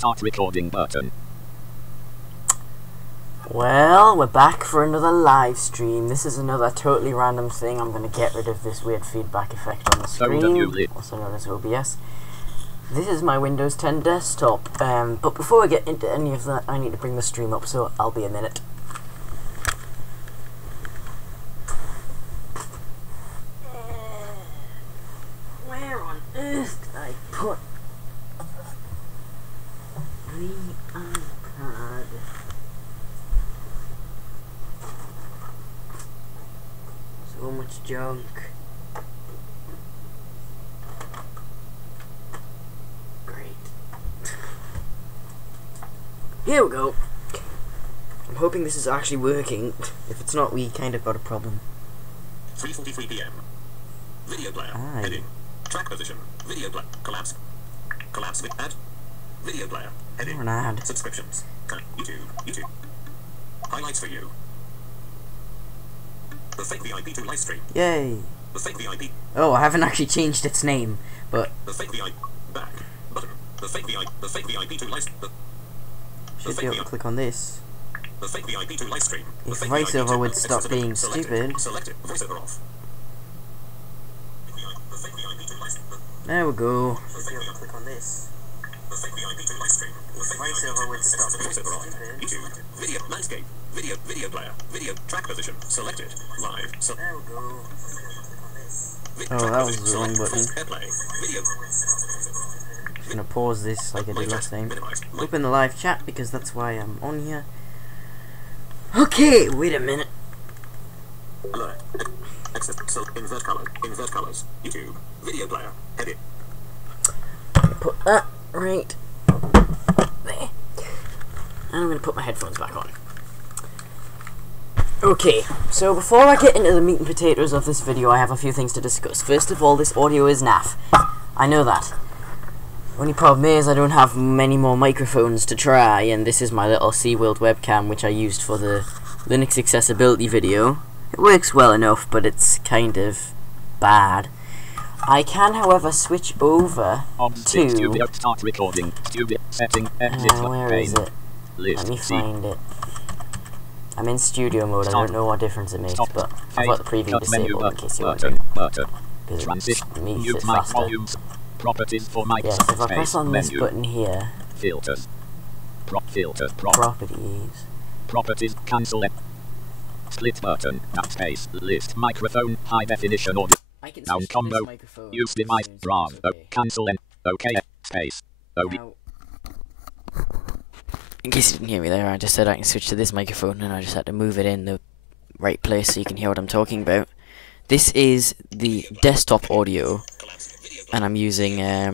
start recording button. Well, we're back for another live stream. This is another totally random thing. I'm going to get rid of this weird feedback effect on the screen, also known as OBS. This is my Windows 10 desktop, but before we get into any of that, I need to bring the stream up, so I'll be a minute. Where on earth did I put the iPad? So much junk. Great. Here we go. I'm hoping this is actually working. If it's not, we kind of got a problem. 3:43 p.m. Video player. Aye. Heading. Track position. Video player. Collapse. Collapse with ad. Video player. Heading. Or an ad. Subscriptions. YouTube. Highlights for you. The Fake VIP2 live stream. Yay. The Fake VIP. Oh, I haven't actually changed its name, but The Fake VIP. Back. Button. The Fake VIP2 live. should be able to click on this. The Fake VIP2 live stream. If voiceover would stop being stupid. Selected. Voiceover off. There we go. Should be able to click on this. The Fake VIP2 live stream. If voiceover would stop being stupid. YouTube. Video. Landscape. Video player. Video. Track position. Selected. Live. So There we go. Oh, that was the wrong button. Video. I'm gonna pause this like I did last time. Open the live chat because that's why I'm on here. Okay, wait a minute. Alert. Access. So invert color. Invert colors. YouTube. Video player. Edit. Put that right there. And I'm gonna put my headphones back on. Okay, so before I get into the meat and potatoes of this video, I have a few things to discuss. First of all, this audio is naff. I know that. Only problem is I don't have many more microphones to try, and this is my little SeaWorld webcam which I used for the Linux accessibility video. It works well enough, but it's kind of bad. I can, however, switch over to... Start recording. Setting. where is it? Let me find it. I'm in studio mode, I don't know what difference it makes, but I've got the preview disabled in case you wonder. Because it makes it faster. Properties for Microsoft. Yes, if I press on this button here, Filters. properties, Cancel it. Split button. Backspace. List. Microphone. High definition audio. I can Sound combo. Use device. Bravo. Cancel it. OK. Space. Now, in case you didn't hear me there, I just said I can switch to this microphone, and I just had to move it in the right place so you can hear what I'm talking about. This is the desktop audio, and I'm using a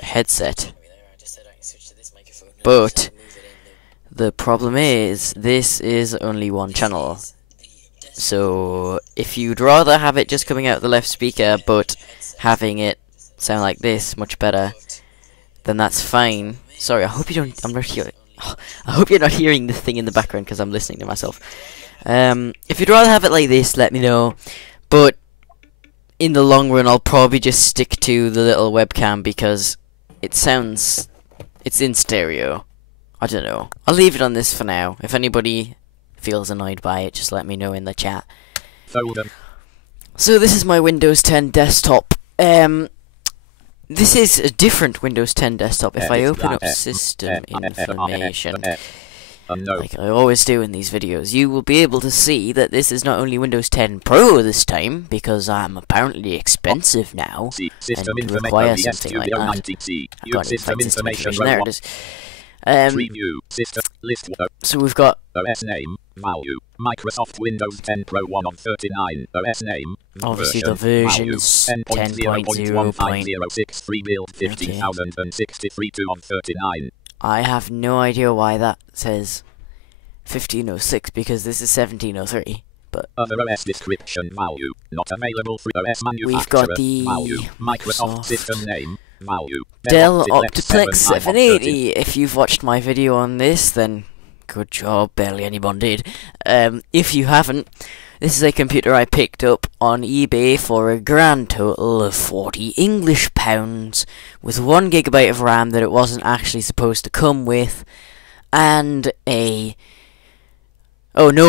headset. But the problem is, this is only one channel. So if you'd rather have it just coming out the left speaker, but having it sound like this much better, then that's fine. Sorry, I hope you don't. I'm not hearing. I hope you're not hearing the thing in the background because I'm listening to myself. If you'd rather have it like this, let me know. But in the long run, I'll probably just stick to the little webcam because it sounds. It's in stereo. I don't know. I'll leave it on this for now. If anybody feels annoyed by it, just let me know in the chat. So this is my Windows 10 desktop. This is a different Windows 10 desktop. If I open up system information, like I always do in these videos, you will be able to see that this is not only Windows 10 Pro this time, because I'm apparently expensive now, and require something like that. I've got system information, there it is. So we've got OS name, value, Microsoft Windows 10 Pro 1 on 39, OS name, obviously the version is 10.0.5063 build 50,063 2 on 39. I have no idea why that says 1506 because this is 1703. But other OS description value, not available through OS manufacturer. We've got the value, Microsoft system name, value, Dell Optiplex 780. If you've watched my video on this, then good job, barely anyone did. If you haven't, This is a computer I picked up on eBay for a grand total of 40 English pounds, with 1 gigabyte of RAM that it wasn't actually supposed to come with, and no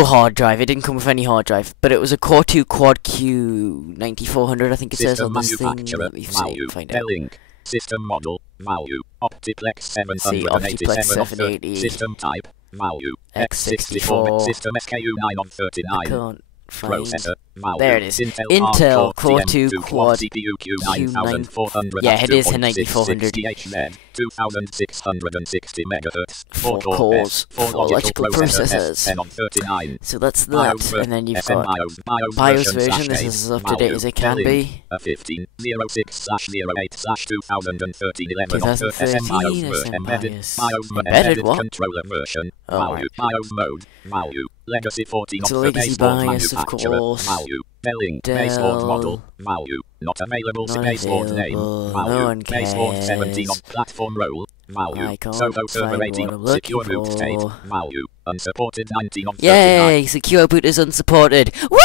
hard drive. It didn't come with any hard drive, but it was a Core 2 Quad Q 9400, I think it says on this thing. Let me see, find out. System model, value, Optiplex 787 780. System type, value, X64. System SKU 9 on 39. I can't find. Processor, value, There it is. Intel Core 2 Quad Q9400. Yeah, it is a 9400. 2660 megahertz. 4 cores, 4 logical processors. So that's that, and then you've got BIOS version. This is as up to date as it can be. 2013 BIOS. Embedded what? Controller version. Oh, BIOS mode. Value. Legacy 14 it's a of the legacy baseboard BIOS, of manufacturer. course. Value. Belling. Baseboard model. Value. Not available. Baseboard name. Value. No one Baseboard 17 on cares. platform role. Value. I can't Soho server find 18 what I'm secure looking root state. for. Value. Unsupported 19 on 39. Yay! Secure boot is unsupported. Woo!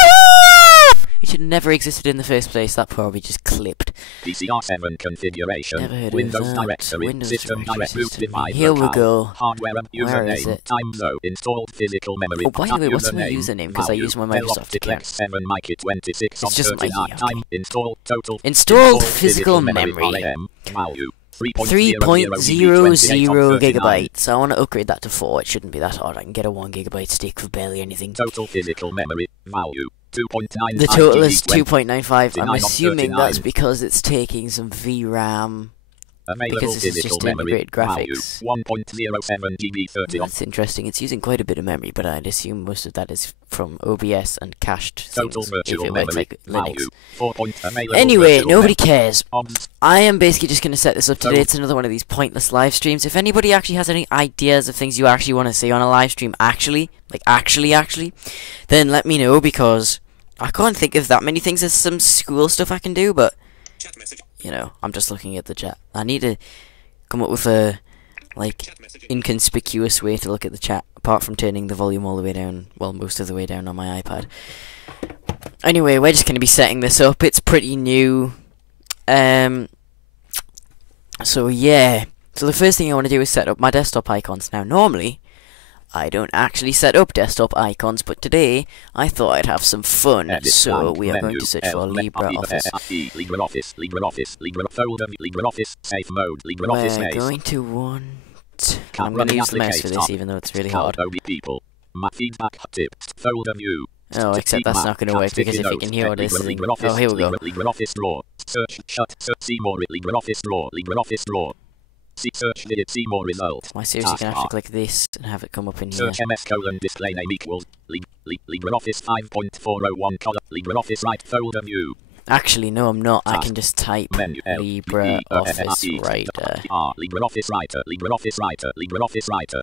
It should have never existed in the first place. That probably just clipped. PCR7 configuration. Never heard Windows of that. directory. Windows System directory direct boot system. device. Here we locale. go. Hardware and Where is username. it? Time zone. Installed physical memory. Oh, by the way, what's my Username. username? Because I Value. use my Dell Microsoft account. Optiplex 7 Mic 26 on It's just my 39. okay. Time. Installed total. Installed physical memory. RAM. Value. 3.00 GB gigabytes. I want to upgrade that to 4. It shouldn't be that hard. I can get a 1 gigabyte stick for barely anything. Total physical memory. Value. 2.9. The total is 2.95. I'm 29 on assuming 39. that's because it's taking some VRAM. Available Because this is physical just memory. integrated graphics. Value. 1.07 GB 30 on That's interesting. It's using quite a bit of memory, but I'd assume most of that is from OBS and cached total things, if virtual it works memory. like Linux. Value. 4. Available Anyway, virtual nobody memory. cares. Obs. I am basically just going to set this up today. It's another one of these pointless live streams. If anybody actually has any ideas of things you actually want to see on a live stream, actually, then let me know, because I can't think of that many things. There's some school stuff I can do, but, you know, I'm just looking at the chat. I need to come up with a, inconspicuous way to look at the chat, apart from turning the volume all the way down, well, most of the way down on my iPad. Anyway, we're just going to be setting this up. It's pretty new. So yeah. So the first thing I want to do is set up my desktop icons. Now, normally, I don't actually set up desktop icons, but today, I thought I'd have some fun. Edit So blank we are going menu. to search for L LibreOffice. Folder, LibreOffice, safe mode, LibreOffice We're base. going to want... I'm going to use the mouse for this, even though it's really hard. People. My feedback tips. Folder view. Oh, except that's not going to work, because if you can hear what this is... Oh, here we go. LibreOffice drawer. Search, shut, see more, LibreOffice drawer, LibreOffice drawer. See search, edit, see more result. Am I seriously going to have to click this and have it come up in here? Search ms colon display name equals LibreOffice 5.401 color LibreOffice right folder view. Actually, no, I'm not. I can just type Menu LibreOffice Writer. LibreOffice Writer, LibreOffice Writer, LibreOffice Writer.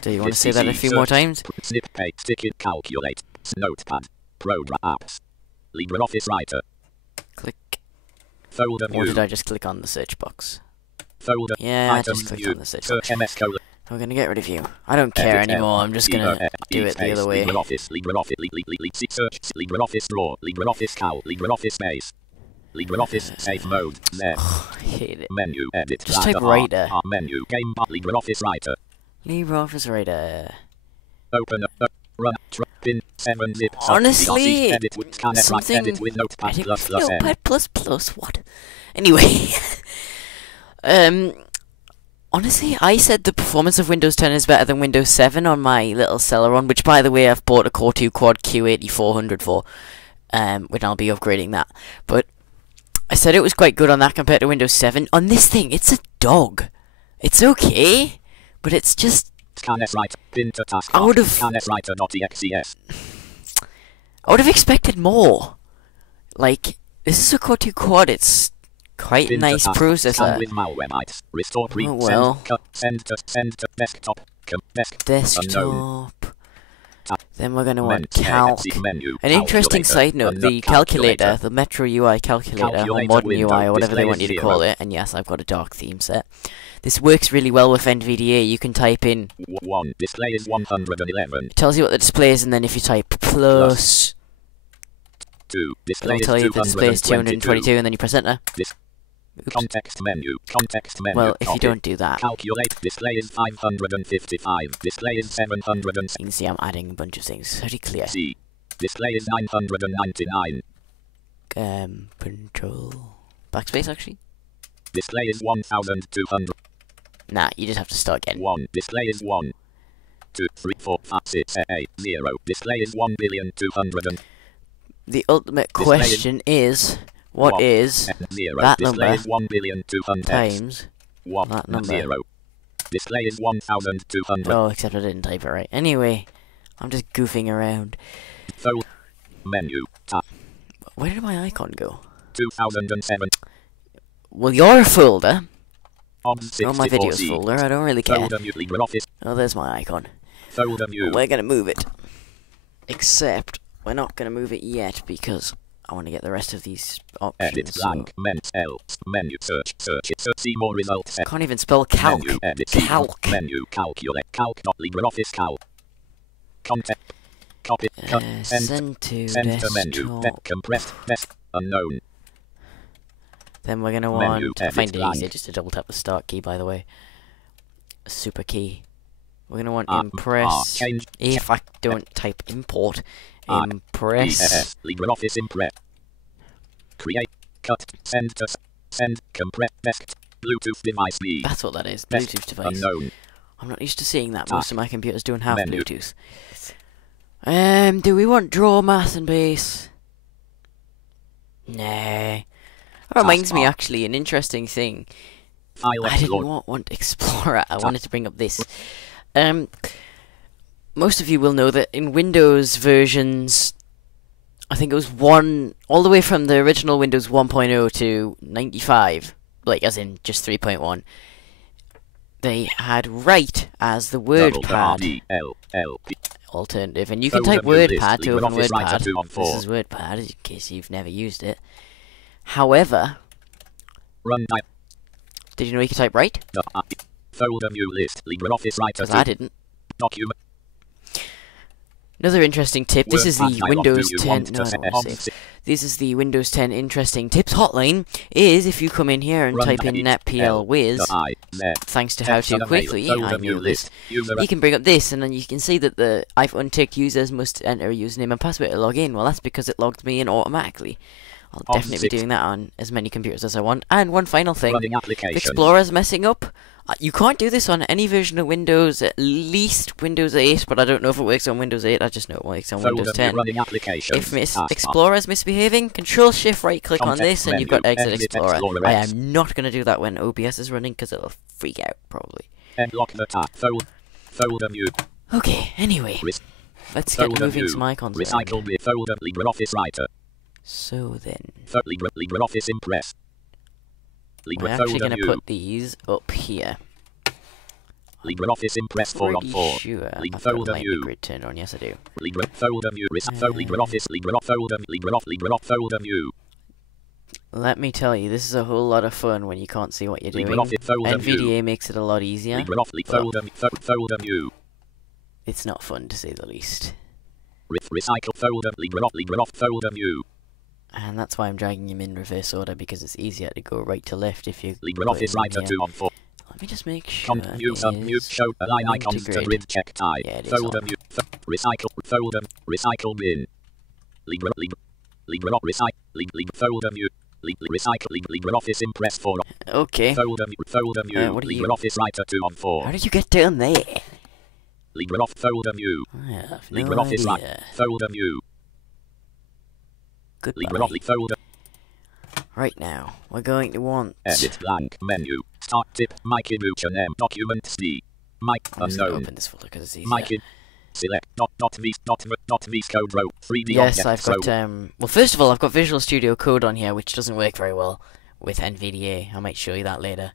Do you want to say that a few more times? Snip paste, ticket, calculate, notepad, program apps, LibreOffice Writer. Click. Folder Or view. did I just click on the search box? Folder. Yeah, I Items just clicked view. on the search box. Search ms colon. I'm going to get rid of you. I don't care anymore. I'm just going to do it the other way. LibreOffice, see search, LibreOffice drawer, LibreOffice cal, LibreOffice base. LibreOffice safe mode. There. I hate it. Menu edit. Just type Writer. Menu game bar LibreOffice Writer. LibreOffice Writer. Open up. Run. Pin 7 zip. Honestly, edit with scan something... edit with notepad edit plus with plus N. Notepad plus, what? Anyway. Honestly, I said the performance of Windows 10 is better than Windows 7 on my little Celeron, which, by the way, I've bought a Core 2 Quad Q8400 for, which I'll be upgrading that. But I said it was quite good on that compared to Windows 7. On this thing, it's a dog. It's okay, but it's just... Scan S writer. Pin to task. I would have... Scan S writer.exe. I would have expected more. Like, this is a Core 2 Quad, it's quite a nice processor. Scan with malware restore Oh well. Send to desktop. Desk. Desktop. Then we're going to want Menu, calc. menu, An interesting calculator, side note, the calculator, the Metro UI calculator, or Calculator modern window, UI, or whatever they display want you to is call 0. it, and yes, I've got a dark theme set. This works really well with NVDA. You can type in, 1. Display is 111. it tells you what the display is, and then if you type plus 2. Display it'll is tell you the display is 222, and then you press enter. Oops. Context menu. Context menu. Well, if you copy. don't do that, Calculate. Display is 555. Display is 700. you can see I'm adding a bunch of things. It's pretty clear. C. Display is 999. Control backspace actually. Display is 1200. Nah, you just have to start again. 1. Display is 1. 2, 3, 4, 5, 6, 8, 0. Display is 1,200,000. The ultimate Display question is, what 1, is 0. that Display number is 1,200,000. times 1, that number? 0. Display is 1,200. Oh, except I didn't type it right. Anyway, I'm just goofing around. Fold. Menu. Tab. Where did my icon go? 2007. Well, your folder. OBS Oh, my 64 videos C. folder. I don't really care. Folder view. LibreOffice. Oh, there's my icon. Folder view. We're gonna move it. Except, we're not gonna move it yet because I want to get the rest of these Edit options. blank. Else. Menu. Search. Search. See more results. Can't even spell calc. Menu. Edit. Calc. Menu. Calculate. Calc.LibreOffice Cal. Content. Copy. Cut. Send to Enter menu. desktop. Compressed. Desk. Unknown. Then we're gonna Menu, want, edit find it blank. easier just to double tap the start key, by the way. A super key. We're gonna want R, impress. change. If I don't type import, R, impress. ES. LibreOffice Impress. Create. Cut. Send to. Send. Compress. Desk. Bluetooth device B. That's what that is. Desk. Bluetooth device. Unknown. I'm not used to seeing that. Most of my computers don't have Menu. Bluetooth. Do we want draw, math, and base? Nah. That reminds me, Taskbar. actually, an interesting thing. File I didn't Explorer. want Explorer. I wanted to bring up this. Most of you will know that in Windows versions, I think it was all the way from the original Windows 1.0 to 95, like as in just 3.1, they had write as the WordPad alternative, and you can type WordPad to open WordPad. This is WordPad, in case you've never used it. However, Run by did you know you could type write? folder view list. LibreOffice Writer. Because I didn't. Document. Another interesting tip. This is the WordPad. Windows Do you 10. want No, I to don't want to set save. This is the Windows 10 interesting tips hotline. Is if you come in here and Run type in by netpl whiz, thanks to how Text to unavailable. quickly, I Folder view knew this. list. User You can bring up this, and then you can see that I've unticked users must enter a username and password to log in. Well, that's because it logged me in automatically. I'll definitely be doing that on as many computers as I want. And one final thing, running if applications. Explorer's messing up. You can't do this on any version of Windows, at least Windows 8, but I don't know if it works on Windows 8, I just know it works on Folder Windows view 10. running applications. If Explorer's misbehaving, Control-Shift right-click on Context this and you've menu, got Exit Exit Explorer. Explorer I X. am not going to do that when OBS is running, because it'll freak out, probably. And lock the tab. Folder view. Okay, anyway, Res- let's get folder moving view. some icons around. Recycle the folder. LibreOffice Writer. So then, LibreOffice Impress. we're actually Folder going to view. put these up here. LibreOffice Impress 4 on Pretty 4. sure I've got Folder Lightning view. Grid turned on. Yes, I do. Folder view. LibreOffice. Folder view. Let me tell you, this is a whole lot of fun when you can't see what you're doing. LibreOffice folder view. NVDA makes it a lot easier. LibreOffice folder view. It's not fun, to say the least. Recycle folder. LibreOffice folder view. And that's why I'm dragging them in reverse order, because it's easier to go right to left if you put it LibreOffice in Writer here. 2 on 4. Let me just make sure Mute unmute is show align icons to integrate. grid check type. Yeah, it is Folder on. view. Recycle folder. Recycle bin. LibreOffice folder view. Recycle LibreOffice Impress 4. Okay. Folder view. what are you- LibreOffice Writer 2 on 4. How did you get down there? LibreOffice folder view. I have no LibreOffice Writer idea. folder view. Goodbye. LibreOffice folder. Right now, we're going to want... Edit blank menu. Start tip. Mikey name. Document C. Mike I'm just going to unknown. open this folder because it's easier. Mikey. Select v code row 3D Yes, object. I've got... Well, first of all, I've got Visual Studio Code on here, which doesn't work very well with NVDA. I might show you that later.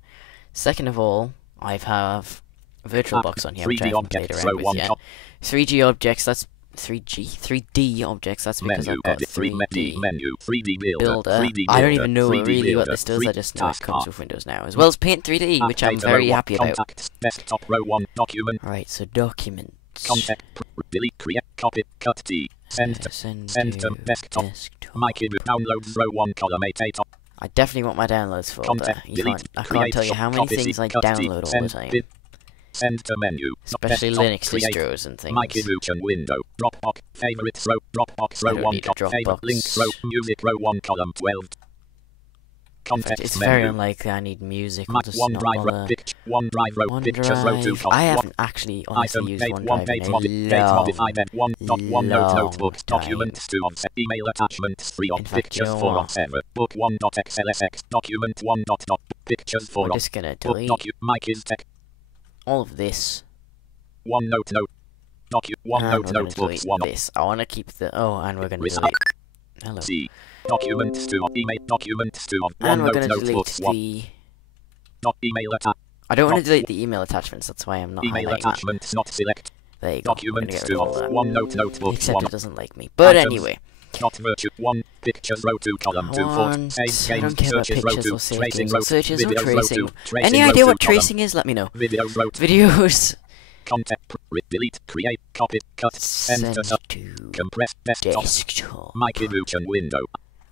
Second of all, I have VirtualBox on here, which I 3D haven't played objects around row with 1 yet. top. 3G objects, that's 3D objects. That's because Menu, I've got edit, 3D menu, 3D builder, builder. 3D I don't builder, even know 3D really what builder, this does. I just know it task comes bar. with Windows now, as well as Paint 3D, which I'm Data very row one, happy about. contacts, desktop row 1, document, Right, so documents. contact, delete, create, copy, cut T, send to desktop. My keyboard downloads row 1, column 8, I definitely want my downloads folder. Contact, I can't tell you how many things I download all the time. Send to menu. Especially Desktop, Linux create, distros and things. My keyboard window. Dropbox. Favorites row. Dropbox row don't 1. need a Favorite Dropbox. links row. Music row 1 column 12. Context It's menu. very unlikely I need music. I'll Mac just OneDrive not row. bother. OneDrive row. Pictures row 2 OneDrive. column I 1. haven't actually honestly Item used date 1 OneDrive date in date modified at 1 dot 1 note long notebooks time. documents 2 of set email attachments 3 In of fact, pictures you know 4 what? of ever book 1 dot xlsx document 1 dot pictures 4 I'm of just gonna book delete mic is tech all of this. 1 note one And note we're gonna notebooks delete 1 this. I wanna keep the and we're gonna Recycle. delete. Hello. C. Documents 2 of email. Documents 2 of And we're OneNote gonna delete notebooks 1. the. Not email attachment. I don't want to delete the email attachments. That's why I'm not Email highlighting that. attachments not select. There you go. We're gonna Documents get rid 2 of of all that. OneNote notebooks Except 1. it doesn't like me. But Items. anyway. Not virtual 1. Pictures row 2 column 2 I save don't care about searches row pictures 2 or saved tracing games row or searches or videos row tracing. 2 tracing Any row idea 2 what column. tracing is? Let me know. Videos row 2 Videos. contact delete create copy cut send to compress desktop Desktop. my keyboard window.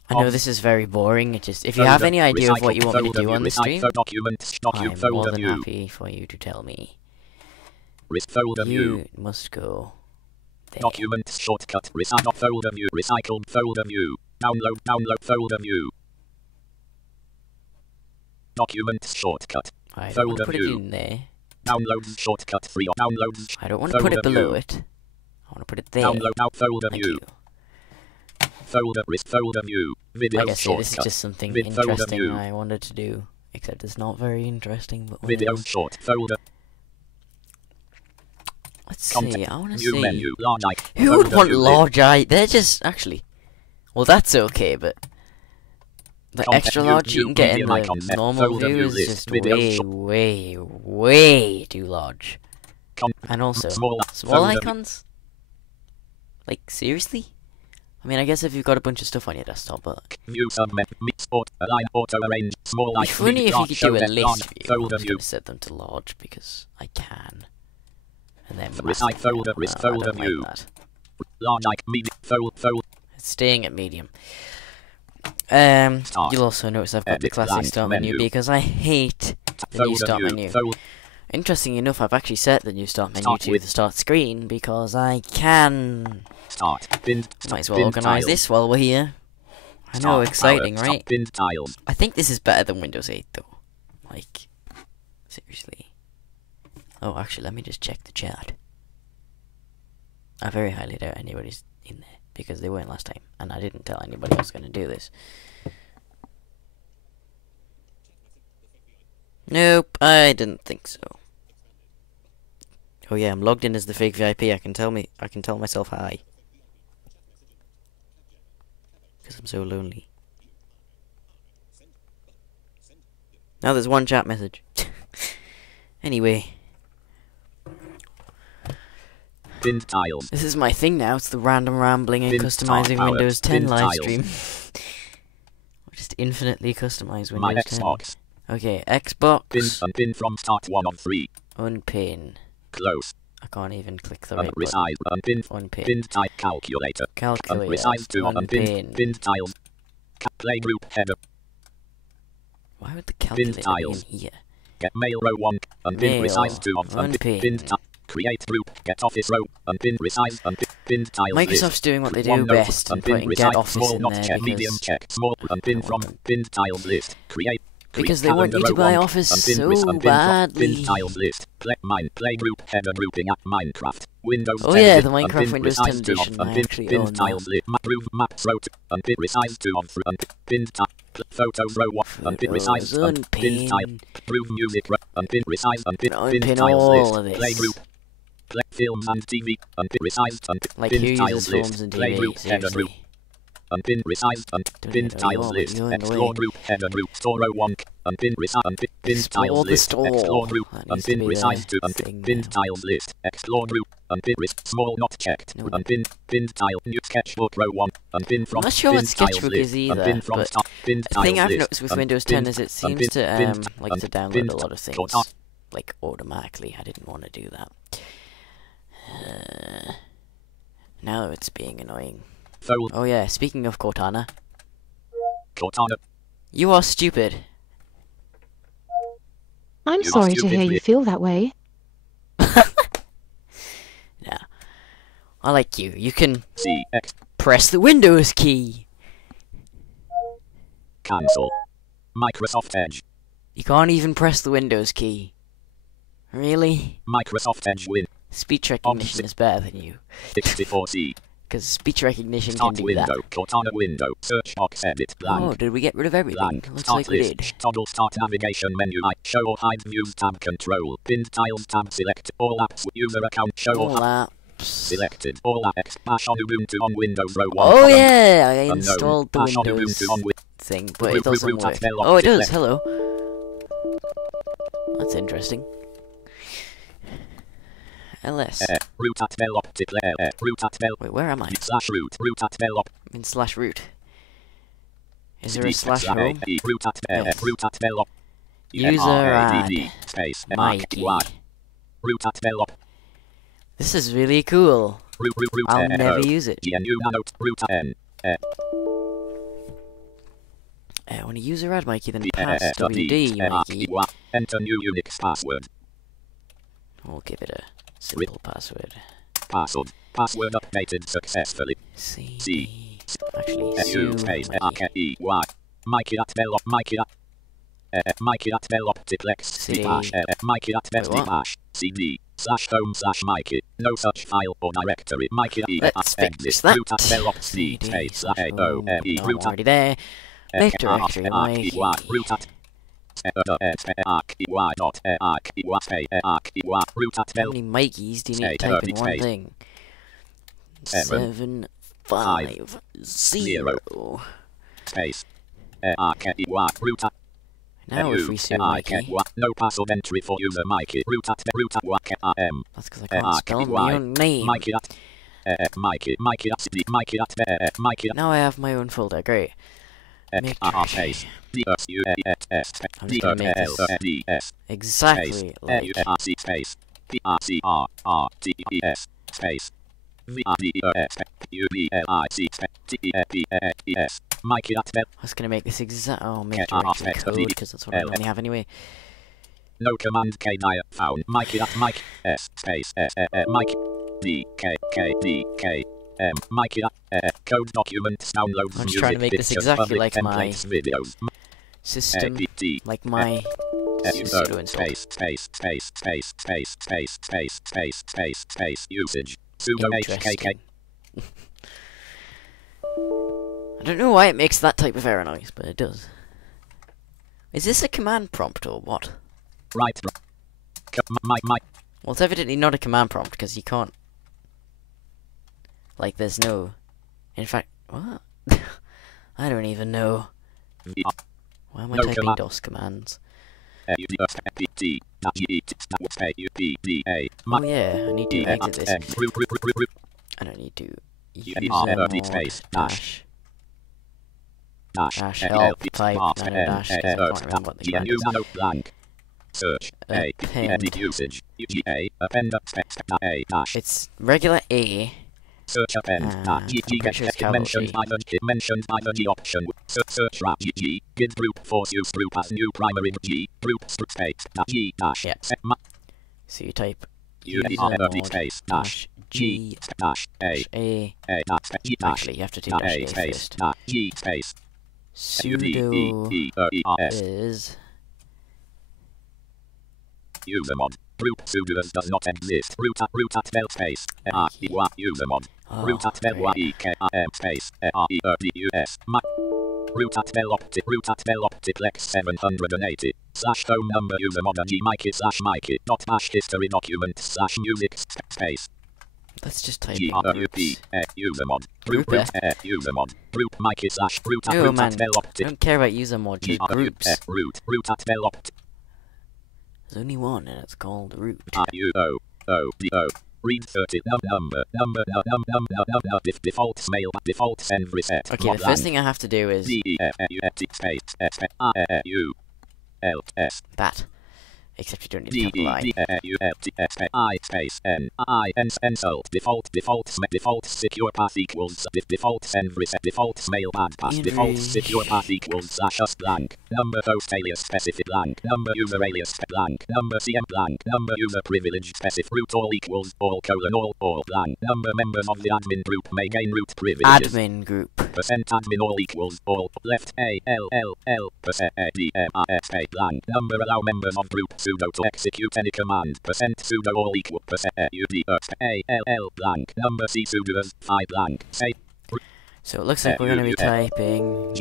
I know this is very boring. It just if you have any idea of what you want me to do on the stream, Documents, I'm more folder than view. happy for you to tell me. Folder view. You must go there. Documents shortcut. Recycle folder view. Recycled folder view. Download folder view. Documents shortcut. I don't want to folder put it view. in there. Downloads shortcut 3 or downloads. I don't want to put it folder below view. it. I want to put it there. Download now folder Thank view. you. Folder view. Video Like I say, shortcut. this is just something Vid folder interesting view. I wanted to do. Except it's not very interesting, but Video whatever. short folder. Let's see, Contact. I want to New see. menu. Large eye. Who would Folder want view. large eye? They're just, actually. Well, that's okay, but the Contact extra view, large you can get in medium icon, the normal folder view view is list, just video way too large. And also, Small small folder icons? Like, seriously? I mean, I guess if you've got a bunch of stuff on your desktop, but View submit mix sort align auto arrange small it'd be icon. funny if you could do a list view. I'm Folder just view. gonna set them to large because I can. And then Recite massive. folder, No, I folder don't like view. that. Large icon medium fold. It's staying at medium. Start. You'll also notice I've got the Edit classic blank start menu menu. because I hate the new start menu. Fold. Interesting enough, I've actually set the new start menu Start to with- the start screen because I can. Start. Pinned. Might as well pinned organise tiles. this while we're here. I know, Start exciting, power. right? Stop pinned tiles. I think this is better than Windows 8, though. Like, seriously. Oh, actually, let me just check the chat. I very highly doubt anybody's in there because they weren't last time, and I didn't tell anybody I was going to do this. Nope, I didn't think so. Oh yeah, I'm logged in as the fake VIP. I can tell myself hi. Because I'm so lonely. Now there's one chat message. Anyway, Pinned tiles. this is my thing now. It's the random rambling and Bin customizing power. Windows 10 Bin live tiles. stream. Just infinitely customize My Windows 10. Xbox. Okay, Pin Xbox. unpin from start 1 of 3. Unpin. Close. I can't even click the right button. Unresize. Unpin. Unpin. Pinned type calculator. Calculator. Unresize 2 on unpin. Unpin. Pinned tiles. Playgroup header. Why would the calculator be in tiles. here? Get mail row 1. Unpin. Mail. Resize 2 of Unpin. Pinned type. Create group. Get office row. Unpin. Resize. Unpin. Pinned tiles Microsoft's list. doing what they do OneNote, best and unpin, putting resize, get office small in not there check, medium because check, small unpin from pinned tiles list. Create they want you to buy Office so badly. Pinned tiles list. Playgroup header grouping at Minecraft. Windows Oh 10 yeah, bit, the Minecraft unpin, Windows resize 10 2 of edition I unpin, actually pinned own now. tiles list. Move maps row 2. Unpin resize 2 of 3. Unpin pinned tile. Photos row 1. Unpin resize. Photos Pinned tile. unpin. Prove music row. Unpin resize. Unpin Unpin pinned tiles all list. of this. Playgroup. Play films and TV. Unpin resized. Unpin Like pinned who tiles uses list. films and Playgroup TV, header group. seriously? Unpin resized. Don't Pinned know, tiles you're list. in the Explore way. group header group. Store row 1. Unpin resized. Pinned Explore tiles the list. store. Explore group. That needs to Unpin be the resized to thing pinned now. tiles list. Explore group. Unpin risk. Small not checked. No. Unpin. Pinned tile. New sketchbook row 1. Unpin from. I'm not sure what pinned tiles sketchbook list. is either, Unpin from but pinned the thing tiles I've list. noticed with Windows 10 is it seems to like to download pinned a lot of things total. like automatically. I didn't want to do that. Now it's being annoying. Fold. Oh yeah, speaking of Cortana, Cortana. you are stupid. I'm You are sorry to stupid, hear you Rick. feel that way. Yeah, I like you. You can CX. press the Windows key. Cancel. Microsoft Edge. You can't even press the Windows key. Really? Microsoft Edge win. Speech recognition is better than you. 64C. Because speech recognition can Start do window. that. Cortana window. Search box edit. Blank. Oh, did we get rid of everything? Blank. Looks Start like we list. did. Toggle start navigation menu. Show or hide views tab control. Pinned tiles tab select. All apps with user account. Show or All hide. apps. Selected. All apps. Bash on Ubuntu on Windows row 1. Oh column. yeah, I Unknown. installed the Bash on Windows Ubuntu on thing, but it doesn't Root work. at Bell Oh, it Optic does. left. Hello. That's interesting. LS. Root at Bell Optic. Root at Bell. Wait, where am I? Slash root. Root at Bell Optic. I'm in slash root. Is there a slash home? Root at Yes. Root at Bell Optic. User add. Space. Mikey. Root at Bell Optic. This is really cool. Root. I'll never use it. GNU note. Root N. When a user add Mikey, then pass WD Mikey. Enter new Unix password. We'll give it a simple password. Password. Password updated successfully. C. Actually, U space Mikey. RKEY. Mikey at Bell Op. Mikey at Bell Optiplex. CD. Mikey at Bell Wait, what? CD. /home/ Mikey. No such file or directory. Mikey Let's fix that. Root at Bell Op. C CD space slash home. AOME. No, I'm Root at already there. Make directory Mikey. Root at root at How Bell. many Mikeys do you need to type in one thing? 7, 750. Space. Root at Now if we say Mikey, no password entry for user Mikey. Root at that's because I can't spell my own name. Mikey at Mikey at Now I have my own folder, great. Make space. I'm just gonna make this exactly like space. PRCRRTES space. VRDES Mikey at Bell. I was gonna make this exact. Oh, make directory code because that's what I only have anyway. No command K dial found. Mikey at Mike S space Mike D K K D K Mikey at code documents downloads I'm just music trying to make this pictures, exactly public like my templates, videos. system, APT like my sudo install. Space usage sudo hkk. Interesting. I don't know why it makes that type of error noise, but it does. Is this a command prompt or what? Right. My. Well, it's evidently not a command prompt because you can't. Like, there's no. In fact, what? I don't even know. Why am I typing command. DOS commands? Oh Oh yeah, I need to exit this. I don't need to use dash help type nano dash because I can't remember what the command is. blank. Search Append. usage append It's regular A. search append I'm pretty sure it's capital G. mentioned by the G option. Search wrap G grid group force use group as new primary G group space G dash Yeah. So you type user usermod space dash G dash dash A. G Actually, you have to do dash A space first. G space Sudo is usermod group sudo does not exist. Root at bell space usermod root at bell space root at bell optiplex 780 /home number usermod G Mikey /Mikey dot hash history document /music space. let's just type G in group groups. usermod Group, usermod group Mikey root Oh at man, bell I don't care about usermod, just groups. root at bell There's only one and it's called root. Read 30. Default mail. Default send reset. Okay, the first thing I have to do is that. Except you don't need a capital I. Space N default secure path equals default send reset default mail bad pass default secure path equals /us blank number host alias specific blank number user alias blank number CM blank number user privilege specific root all equals all blank number members of the admin group may gain root privileges. Admin group. Percent admin all equals all left percent blank number allow members of group sudo to execute any command percent sudo all equal percent blank number c sudo as 5 blank say. So it looks like we're going to be typing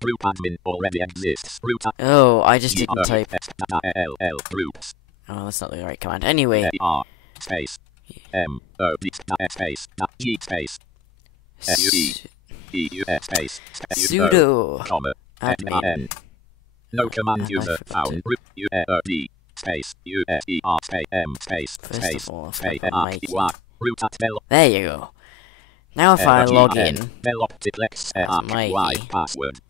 group admin already exists. Oh, I just didn't type. Groups. Oh, that's not the right command. Anyway. Space M O D space G space space sudo admin. No command user found. Group UD space USER space M space space space root at bell. There you go. Now if I log in bell optiplex y password.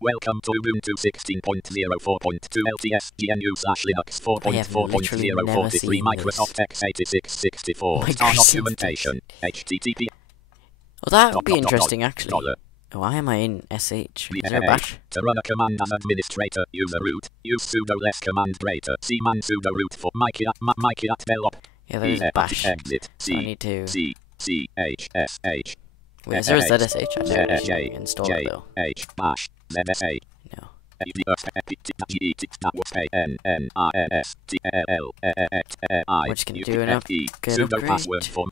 Welcome to Ubuntu 16.04.2 LTS GNU/Linux 4.4.043 Microsoft x86 64. Start documentation. HTTP. Well, that would be interesting, actually. Why am I in SH? Is there a bash? To run a command as administrator, user root. Use sudo less command greater. cman sudo root for Mikey at bell. Yeah, there's a bash. Exit. So I need to... CHSH. Wait, is there a ZSH? I should install it, though. Bash. ZSA. No. We're just gonna do an upgrade. Password form.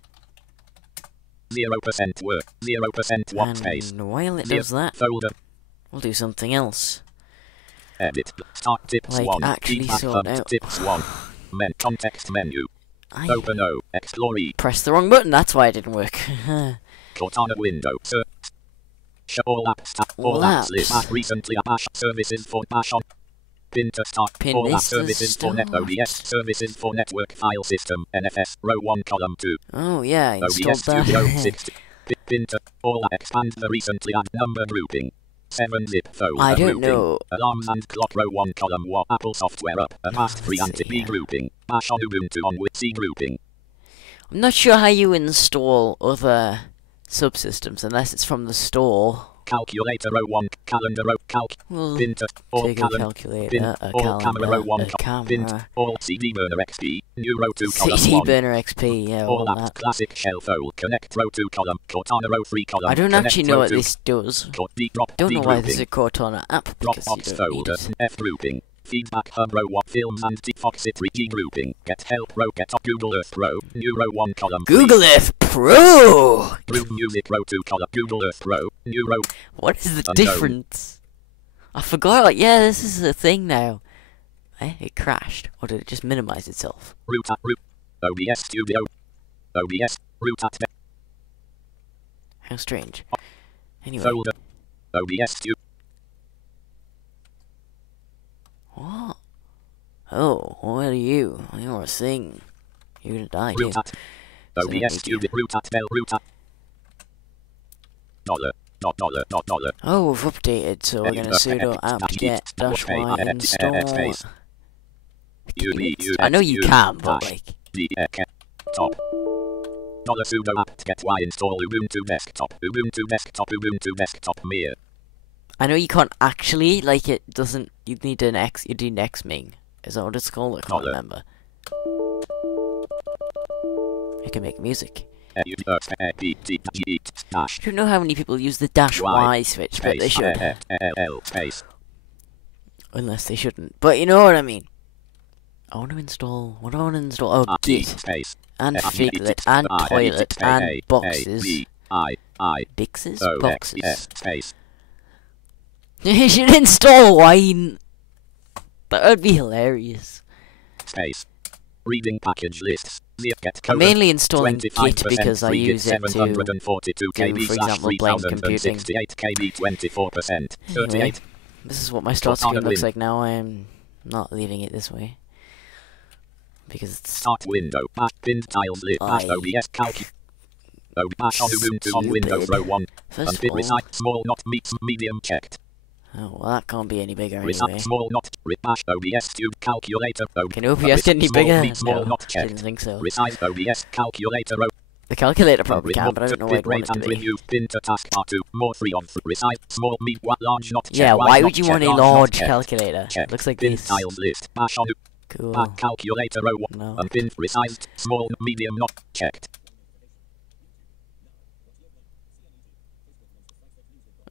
0% work. 0% workspace. And while it does that, folder. we'll do something else. Edit. Start tips like 1. actually sort out. Tips 1. Context menu. Open O. Explore E. Press the wrong button. That's why it didn't work. Cortana window. Show all apps. All apps list. Recently bash services for bash on. Pin to start. All apps services for net ODS. Services for network file system. NFS. Row 1 column 2. Oh yeah, I installed Studio that. 60. Pin to all expand the recently add number grouping. 7-zip folder I don't grouping. know. Alarms and clock row 1 column 1. Apple software up. A fast free anti-B grouping. Bash on Ubuntu on with C grouping. I'm not sure how you install other subsystems unless it's from the store. Calculator row 1, calendar row, We'll printer, all take a calculator, a all camera row 1, camera, all CD burner XP, new row 2 column 1. CD burner XP, yeah, all apps, that. classic shell fold, connect row 2 column, Cortana row 3 column. I don't actually know what this does. Don't know why this is a Cortana app, because you don't need it. F grouping. Feedback hub row 1 films and Foxit G grouping. Get help row get up Google Earth row. New row 1 column. Google Earth Pro! Room music row 2 column. Google Earth row. New row. What is the difference? I forgot, like, yeah, this is a thing now. It crashed. Or did it just minimize itself? Root at root. OBS Studio. OBS. Root at. How strange. Anyway. Folder. OBS Studio. What? Oh, what are you? You're a thing. You're gonna die, dude. Root at. OBS Studio. Root at bell. Root at. $. Oh, we've updated, so we're gonna sudo apt-get -y install. I know you can, but like. Top. $sudo apt-get-y install Ubuntu desktop. Ubuntu desktop. Ubuntu desktop mir. I know you can't actually, like, it doesn't. You need an X. You do an Xming. Is that what it's called? I can't remember. You can make music. I don't know how many people use the -y switch, but they should. Unless they shouldn't. But you know what I mean. I want to install. What do I want to install? Oh, Git. And Figlet. And Toilet. And boxes. Dixes? Boxes. You should install wine. That would be hilarious. Reading package lists. I'm mainly installing Git because I use it to do, for example, blind computing. Anyway, this is what my start screen looks like now. I'm not leaving it this way because it's start window. Pinned tiles list. OBS calc. Bash on Ubuntu on Windows row 1. First of all, small not medium checked. Oh, well, that can't be any bigger anyway. Small not bash OBS tube calculator. Can OBS get any bigger? Small No, not checked. didn't think so. Resize OBS calculator row. The calculator probably can, but I don't know why I'd want it to be. Pin to taskbar 2. More free on resize small large not checked. Yeah, why would you want a large calculator? It looks like this. Tiles list. Bash on cool. Calculator row 1. No. Unpinned resized small medium not checked.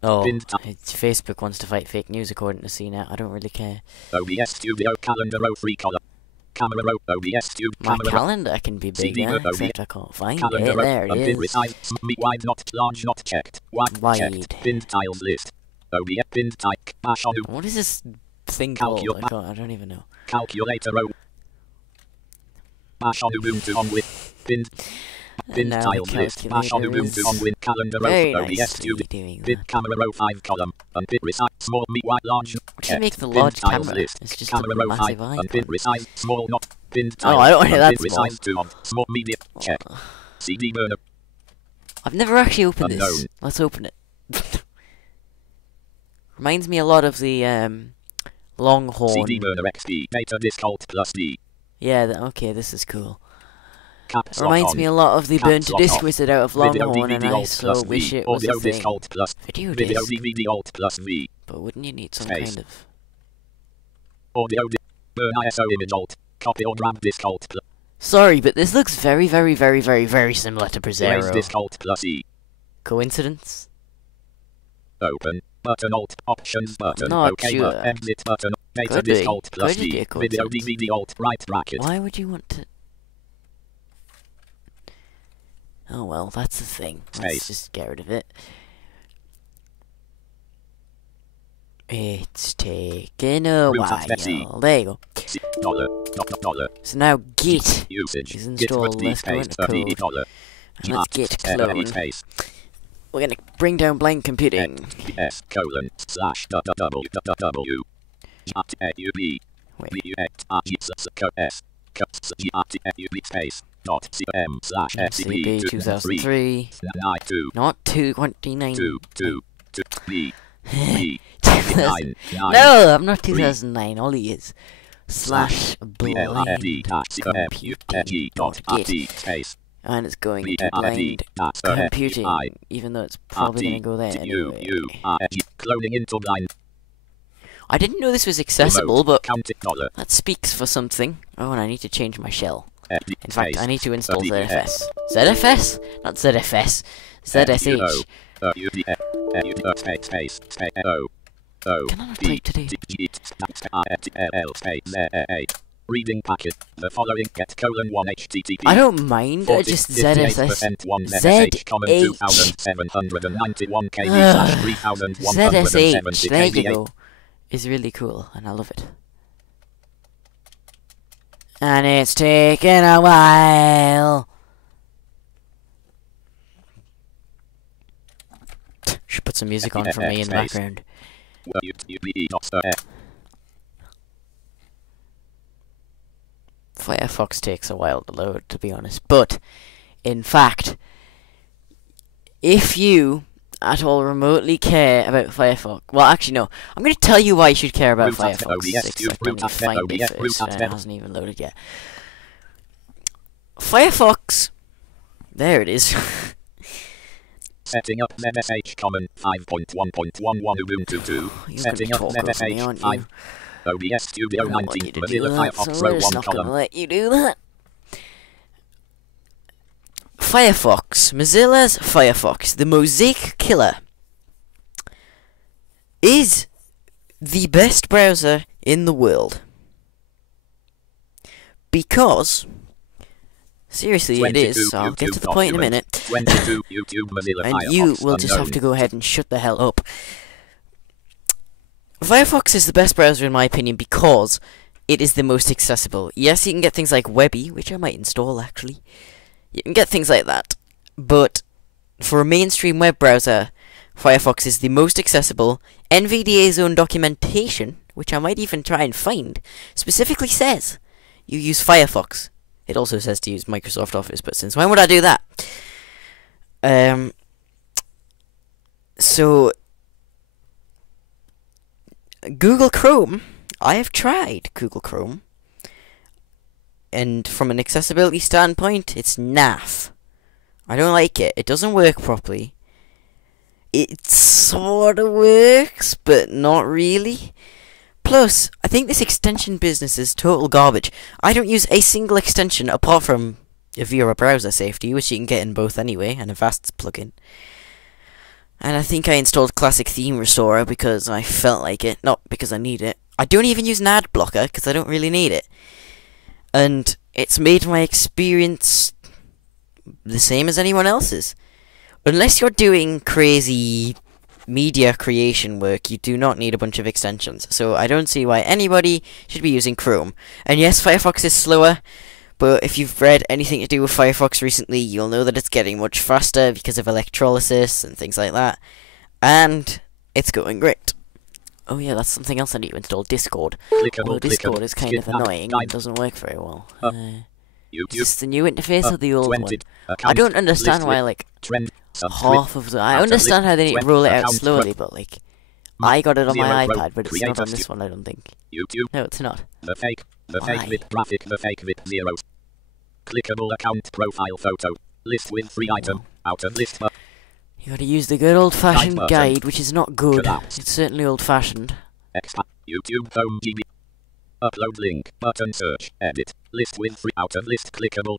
Oh, Facebook wants to fight fake news according to CNET. I don't really care. OBS Studio calendar row 3 column. Camera row OBS Studio. My calendar can be bigger, except I can't find it. There it is. Wide not large not checked. Wide. Checked. Pinned tiles list. OBS pinned type. Bash on. What is this thing called? I don't even know. Calculator row. Bash on Ubuntu on with pinned. Pinned tiles list. Bash on Ubuntu on win calendar row. OBS Studio. Pinned camera row 5 column. Unpinned resize small wide large. What do you make the large camera? List. It's just camera a massive icon. Unpinned resize small not pinned tiles. Oh, I don't want that small. Resize 2 on small medium check. CD burner. I've never actually opened this. Let's open it. Reminds me a lot of the Longhorn. CD burner XP data disk alt plus D. Yeah, okay, this is cool. Caps reminds me a lot of the burnt disc wizard out of Longhorn, video, and I so wish it was a thing. Video disc. DVD alt plus V. But wouldn't you need some kind of audio burn ISO image alt copy or grab disc alt plus. Sorry, but this looks very, very, very, very, very similar to Prezero. Disc alt plus E. Coincidence? Open button alt options button. Not OK sure. Exit button. Data Could disc be. alt plus Could D. be a Video coincidence. DVD alt right bracket. Why would you want to? Oh well, that's the thing. Let's just get rid of it. It's taken a while. There you go. $. So now Git Usage. is installed. Let's go into code. And let's Git clone. We're gonna bring down blind computing. CB 2003. Not 229. No, I'm not 2009. All he is. /blind.computing.git. And it's going to blind computing, even though it's probably going to go there anyway. Cloning into blind. I didn't know this was accessible, but that speaks for something. Oh, and I need to change my shell. In fact, I need to install ZFS. ZFS? Not ZFS. ZSH. Can I not type today? Reading packet. The following get colon 1 HTTP. I don't mind. Just ZSS. ZSH. There you go. Is really cool, and I love it. And it's taken a while. Should put some music on for me in the background. Firefox takes a while to load, to be honest. But, in fact, if you at all remotely care about Firefox, well, actually, no. I'm going to tell you why you should care about Firefox. Except I'm going to find it first, and it hasn't even loaded yet. Firefox. There it is. Setting up MSH Common 5.1.11 Ubuntu 2. Setting up MSH 5. OBS Studio 19. Mozilla Firefox row 1 column. Let you do that. Firefox. Mozilla's Firefox, the Mosaic killer, is the best browser in the world. Because, seriously, it is. So I'll get to the point in a minute. 22 YouTube Mozilla and Firefox you will just have to go ahead and shut the hell up. Firefox is the best browser in my opinion because it is the most accessible. Yes, you can get things like Webby, which I might install actually. You can get things like that, but for a mainstream web browser, Firefox is the most accessible. NVDA's own documentation, which I might even try and find, specifically says you use Firefox. It also says to use Microsoft Office, but since when would I do that? So Google Chrome, I have tried Google Chrome, and from an accessibility standpoint, it's naff. I don't like it. It doesn't work properly. It sort of works, but not really. Plus, I think this extension business is total garbage. I don't use a single extension apart from Avira Browser Safety, which you can get in both anyway, and a Vast plugin. And I think I installed Classic Theme Restorer because I felt like it, not because I need it. I don't even use an ad blocker because I don't really need it. And it's made my experience the same as anyone else's. Unless you're doing crazy media creation work, you do not need a bunch of extensions. So I don't see why anybody should be using Chrome. And yes, Firefox is slower, but if you've read anything to do with Firefox recently, you'll know that it's getting much faster because of electrolysis and things like that. And it's going great. Oh yeah, that's something else I need to install, Discord. Although Discord is kind of annoying and doesn't work very well. Is this the new interface or the old one? I don't understand why, like, half of the... I understand how they need to roll it out slowly, but, like, I got it on my iPad, but it's not on this one, I don't think. No, it's not. TheFake with graphic, TheFake with 0. Clickable account profile photo. List with 3 item. Out of list. You gotta use the good old-fashioned guide, which is not good. It's certainly old-fashioned. YouTube home GB. Upload link. Button search. Edit. List with 3 out of list. Clickable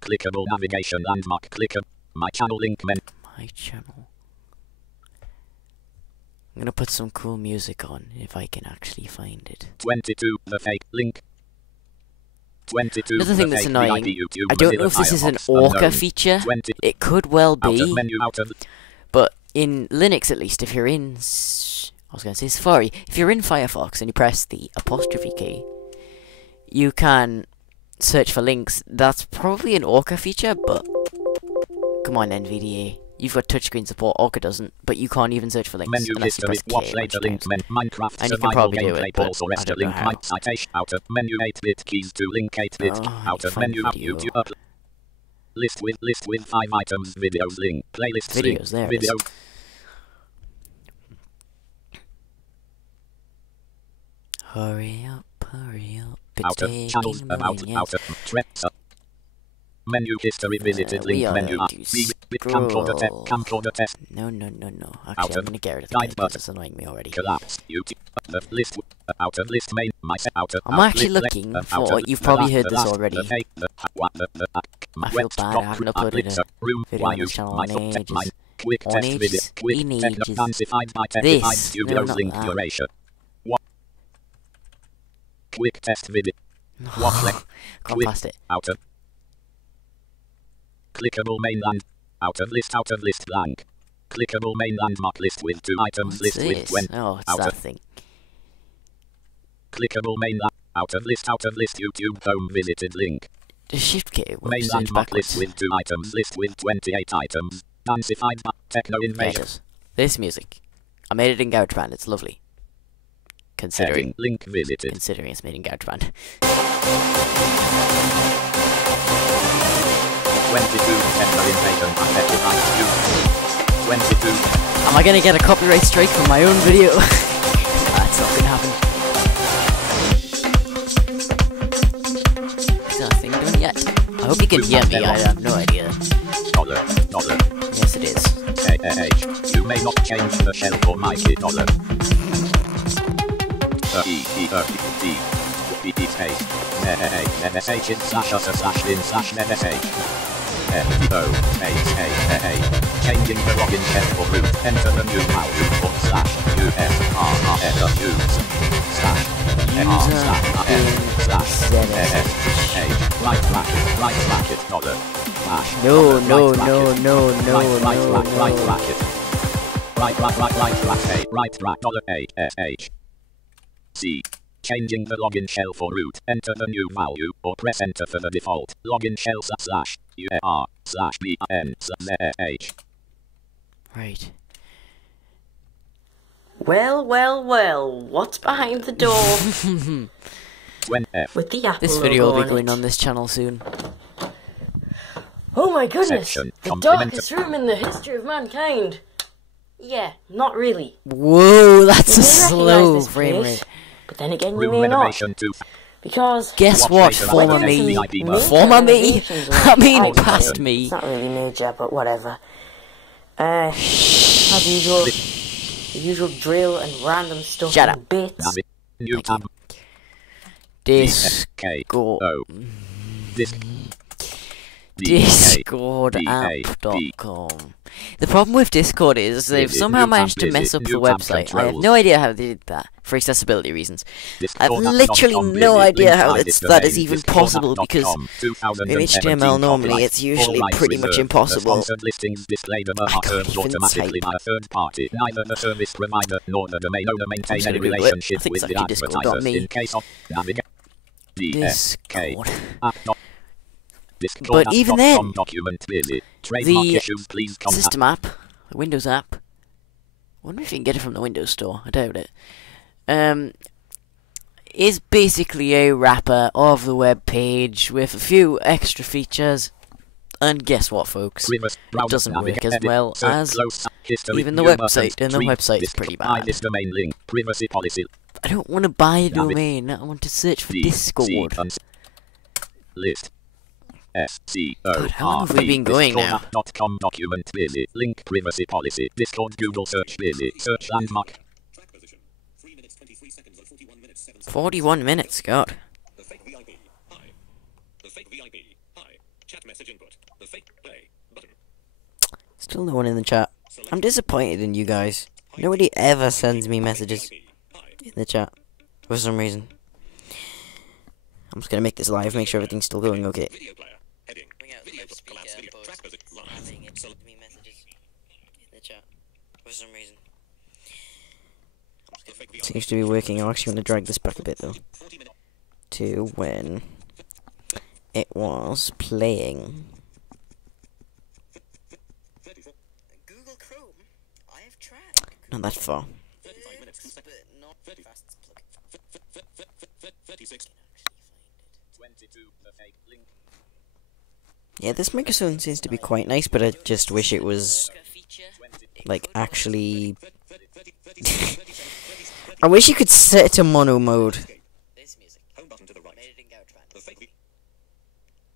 navigation landmark. Clickable. My channel link men. My channel. I'm gonna put some cool music on if I can actually find it. 22 TheFake link. 22 Another thing that's annoying, YouTube, I don't know if this is an Orca feature. It could well be. But in Linux at least, if you're in... I was gonna say Safari. If you're in Firefox and you press the apostrophe key, you can search for links. That's probably an Orca feature, but... Come on, NVDA. You've got touchscreen support, Orca doesn't, but you can't even search for links unless you press K. Watch later link Minecraft and you can probably do it, but I don't know how. Citation out of menu 8-bit keys to link 8-bit out of menu YouTube up. List with 5 items videos link playlist videos there video. Hurry up, it's out of channels out of trends. Menu history visited link menu camcorder test. No. Actually, I'm gonna get rid of the guide because it's annoying me already. Collapse. YouTube. List out of list main. I'm actually looking for. You've probably heard this already. I feel bad. I haven't uploaded a video on this channel in ages. Quick test video. Quick this. No, not that. Quick test video. Watch link. Gone past it. Out of. Clickable mainland. Out of list blank. Clickable main landmark list with 2 items. What's list this? with 20. Oh, it's that thing. Clickable mainland. Out of list YouTube home visited link. The shift key will main search landmark backwards. list with 2 items. List with 28 items. Dancified techno invasion. This music. I made it in GarageBand. It's lovely. Considering link visited. Considering it's made in GarageBand. 22 techno invasion affected by you. 22. Am I gonna get a copyright strike from my own video? That's not gonna happen. Is nothing done yet? I hope you can hear me. I have no idea. Dollar. Yes, it is. You may not change the shell for my key dollar. Space. NSH in slash us slash in slash NSH. Changing the login shell for root. Enter the new file root for slash right bracket dollar slash No. right bracket dollar ASH C changing the login shell for root. Enter the new value or press enter for the default. Login shell /UAR/BAN/ZH. Right. Well, what's behind the door? With the Apple This video logo will be going it. on this channel soon. Oh my goodness! Section, The complimentary. darkest room in the history of mankind! Yeah, not really. Whoa, that's You a may recognise slow this frame place, rate. but then again you Room may not. renovation 2. Because... Guess Watch what, later, former like me? VIP mode. Former me? renovations I around mean, the past outside. me. It's not really major, but whatever. As usual, the usual drill and random stuff Shut and up. bits. New tab. Discord. Discordapp.com. The problem with Discord is they've somehow managed to mess up the website. I have no idea how they did that, for accessibility reasons. I have literally no idea how that is even possible, because in HTML normally it's usually pretty much impossible. I can't even type. I think it's actually discord.me. Discord. But even then, the system app, the Windows app, I wonder if you can get it from the Windows Store, I doubt it, is basically a wrapper of the web page with a few extra features. And guess what, folks? It doesn't work as well as even the website, and the website's pretty bad. I don't want to buy a domain, I want to search for Discord. List. God, how long have we been going now? Document really. Link privacy policy. Discord Google search really. Search landmark. 41 minutes, God. The fake VIP. Hi. The fake VIP. Hi. Chat message input. The fake play button. Still no one in the chat. I'm disappointed in you guys. Nobody ever sends me messages in the chat for some reason. I'm just gonna make this live, make sure everything's still going okay. Video player. Heading. Video collapse video. Track music. Live. me messages in the chat for some reason. Seems to be working. I actually want to drag this back a bit though, to when it was playing. Google Chrome, I have tried. Not that far. 35 minutes. 2 seconds. 36. 22. The fake link. Yeah, this microphone seems to be quite nice, but I just wish it was like actually. I wish you could set it to mono mode. This music. Home button to the right. Made it in GarageBand. The fake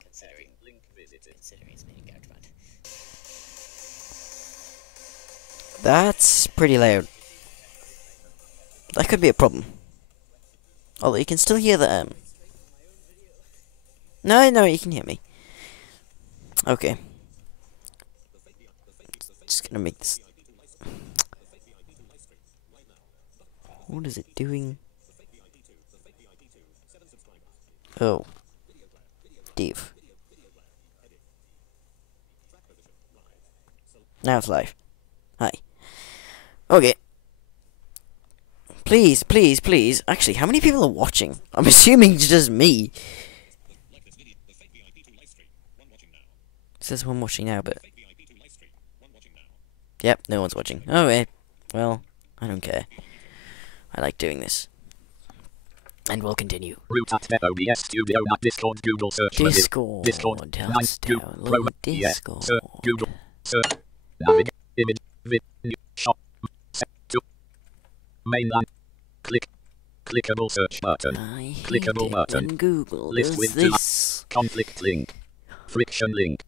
Considering it's made in GarageBand. That's pretty loud. That could be a problem. Although you can still hear the No, you can hear me. Okay. Just gonna make this. What is it doing? Oh. Div. Now it's live. Hi. Okay. Please. Actually, how many people are watching? I'm assuming it's just me. It says one watching now, but... Yep, no one's watching. Okay. Well, I don't care. I like doing this. And we'll continue. Root at OBS Studio at Discord Google search. Discord. Discord. Let's download Discord. Google. Search. Navigate. Image. Video. Shop. Set to. Mainland. Click. Clickable search button. I hate Clickable it button. when Google List does with this. Conflict link. Friction link.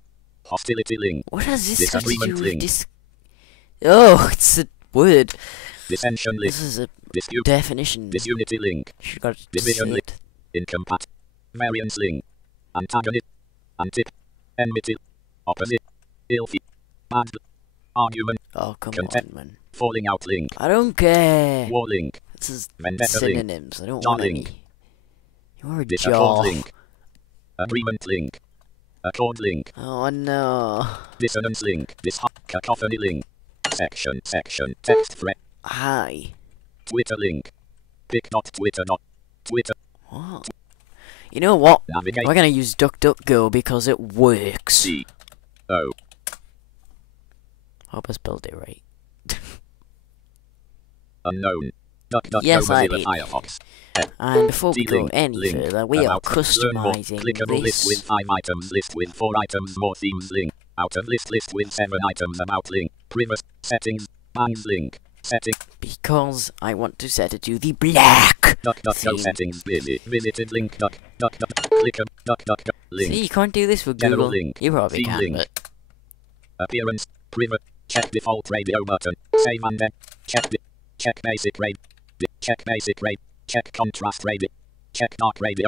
Hostility link. What has this got to do Disagreement with link. dis... Oh, it's a word. Dissension link. This is a Dispute. definition. Disunity link. Should got to Division say link. it. Incompat. Variance link. Antagonist. Antip. Enmity. Opposite. Ill feel. Bad. Argument. Oh, come Content. on, man. Falling out link. I don't care. War link. This is Vendetta link. synonyms. I don't Jaw want any. link. You're a Disaccord jaw. link. Agreement link. Accord link. Oh no. Dissonance link. Cacophony link. Section. Text thread. Hi. Twitter link. Pic.twitter. Twitter. What? You know what? Navigate. We're gonna use DuckDuckGo because it works. C. O. Hope I spelled it right. Unknown. DuckDuckGo Yes, I Mozilla did. Firefox. And before we go D-Link, any link, further, we are about, learn more, customizing clickable list with this 5 items, list with 4 items, more themes, link, out of list, list with 7 items, about link, privacy, settings, bands, link, setting, because I want to set it to the black DuckDuckGo theme. settings, visited link, clickable, DuckDuckGo, link, See, you can't do this with general Google. link, You probably theme can, link, but appearance, private, check default radio button, save and then, check basic rate, check basic rate, check contrast radio, check dark radio,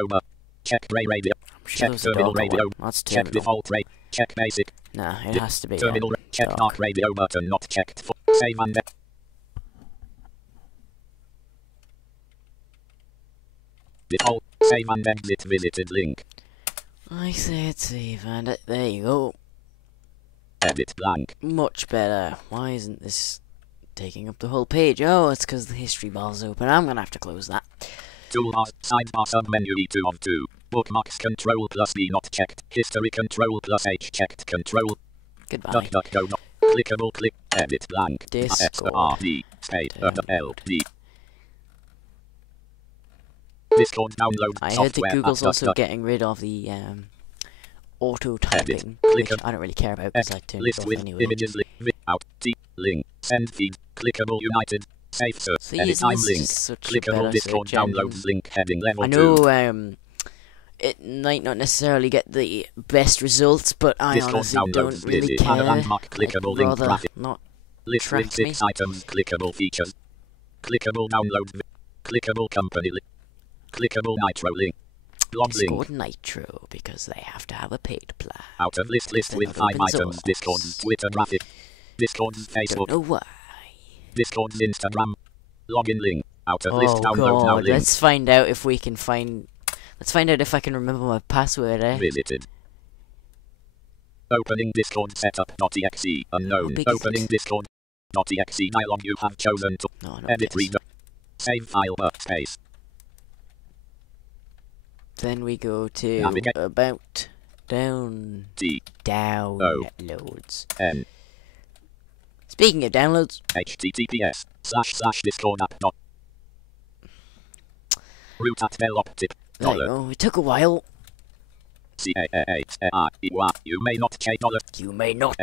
check grey radio, I'm sure check there's a terminal darker radio, one. That's check terminal. default rate, check basic, Nah, it has to be terminal, check dark. dark radio button not checked for, save and then, default, save and then visited link, I said save and there you go. edit blank, Much better. Why isn't this taking up the whole page? Oh, it's because the history bar's open. I'm gonna have to close that. toolbar, sidebar submenu E2 of 2, bookmarks control plus B not checked, history control plus H checked, control, Goodbye. DuckDuckGo not, clickable click, edit blank, Discord. S-R-D, space, L-D. Discord download I heard that software Google's at also DuckDuck. getting rid of the auto typing, Click which on I don't really care about because I turned it List off with anyway. images out T link send feed clickable united safe search See, edit isn't time this link such a clickable better Discord search engine? downloads link heading level I 2 know it might not necessarily get the best results, but I Discord honestly downloads don't really visit care. landmark clickable I'd link rather graphic not list with track me. 6 items clickable features clickable download clickable company link clickable nitro link log link Discord Nitro, because they have to have a paid plan. out of list They're with not 5 open items source. Discord Twitter graphic Discord Don't Facebook know why. Discord Instagram login link out of list Oh download now god, link let's find out if we can find... Let's find out if I can remember my password, eh? visited. Opening Discord setup.exe. Unknown. big is Opening it? Discord.exe dialog you have chosen to No, no, edit yes. reader. Save file space. Then we go to Navigate. about down T downloads. O N Speaking of downloads, https://discord app dot root at veloptic there you dollar go. It took a while. CAAAI. You may not change dollar You may not.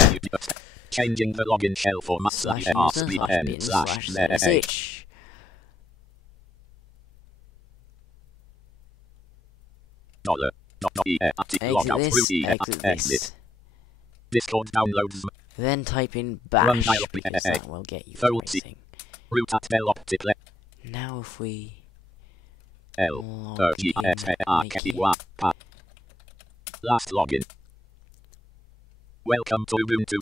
changing the login shell format Slash slash user slash RSVN bin slash slash ZSH. ZSH. Dollar. Not logout Exit through this, exit exit. this. Discord downloads Then type in Run bash, dial because PNA. that will get you Fold C. everything. root at veloptic Now if we L log G in, S A R make K it- Y pa. Last login. Welcome to Ubuntu.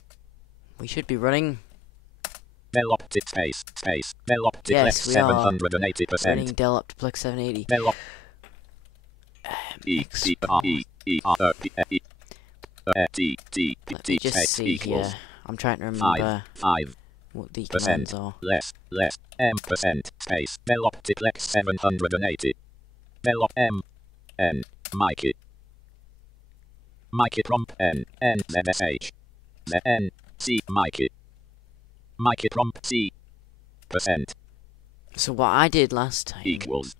we should be running Veloptic space Veloptic Yes, we are. 780%. running Dell Optiplex 780. Velop E C R E E R P E T T Let T me just X see equals here. I'm trying to 5 remember 5 what the percent commands are. less M% space Veloptiplex 780 Velop M N Mikey prompt N ZSH N C Mikey prompt C percent So what I did last time, equals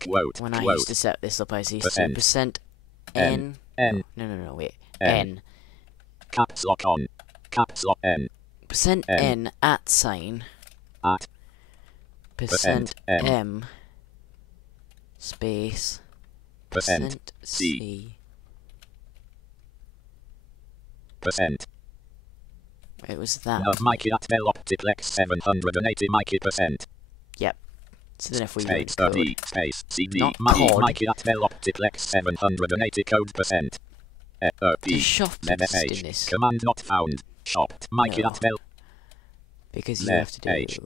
quote when I quote used to set this up, I used to Percent. percent N N. N No, wait. N. N. caps lock on caps lock N Percent N. N at sign. at Percent M. M. Space. percent C. C percent It was that. of Mikey at Veloptiplex 780 Mikey percent So then if we run space code, D space CD Not Mikey code. Mikey at Veloptiplex 780 code percent the D shop exists in ZSH this, command not found shopped Mikey No. at Vel because you have to do. ZH.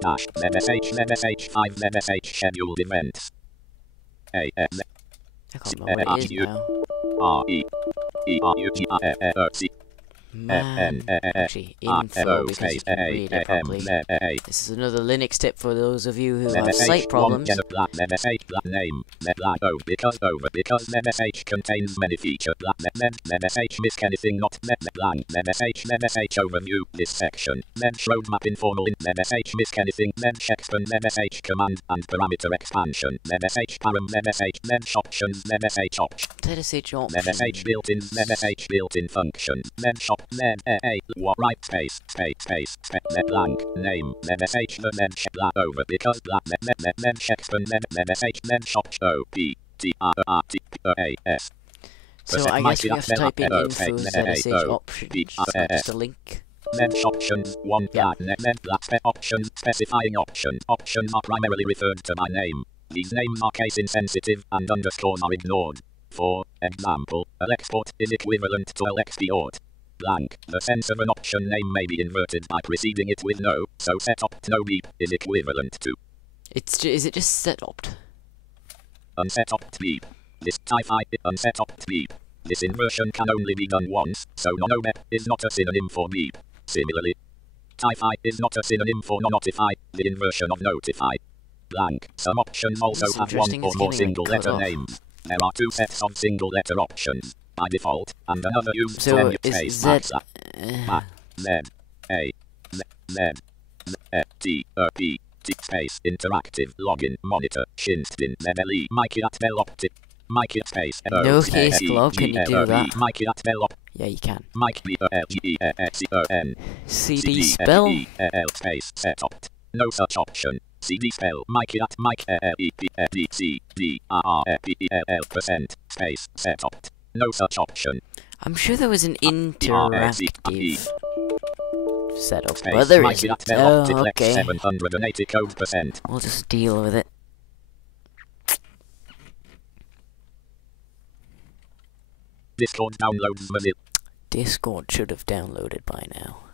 dash ZSH 5 ZSH scheduled events A I can't remember what it is now. R E E R U G R E R C Man, actually, info, because you can read it properly. This is another Linux tip for those of you who have sight problems. Name because MSH contains many features. MSH miss anything not blank. MSH overview this section. Roadmap informal in MSH miss anything. Checkpoint MSH command and parameter expansion. MSH param MSH options MSH options. MSH built-in function. Shop right space blank name MSH blank over because blank checkpoint MSH shop OPTRAS. So I guess we have to type in info ZSH options. Just a link. Options 1 options specifying options. Options are primarily referred to by name. These names are case insensitive and underscores are ignored. For example, export is equivalent to export. Blank. The sense of an option name may be inverted by preceding it with no, so setopt no beep is equivalent to. Is it just setopt? Unsetopt beep. This type unsetopt beep. This inversion can only be done once, so non-obep is not a synonym for beep. Similarly, type is not a synonym for non-notify, the inversion of notify. Blank. Some options also have one or more single-letter names. There are two sets of single-letter options. By default, and another used so is Z T space interactive login monitor shinspin memeli Mikey at Bell Optic Mikey space no case log, can you do that? Mikey at Bell yeah, you can. Mikey CD spell space setopt no such option. CD spell Mikey at Mike %, space setopt. No such option. I'm sure there was an interactive setup, but there isn't. Oh, okay. 780 code %. We'll just deal with it. Discord downloads the Discord should have downloaded by now.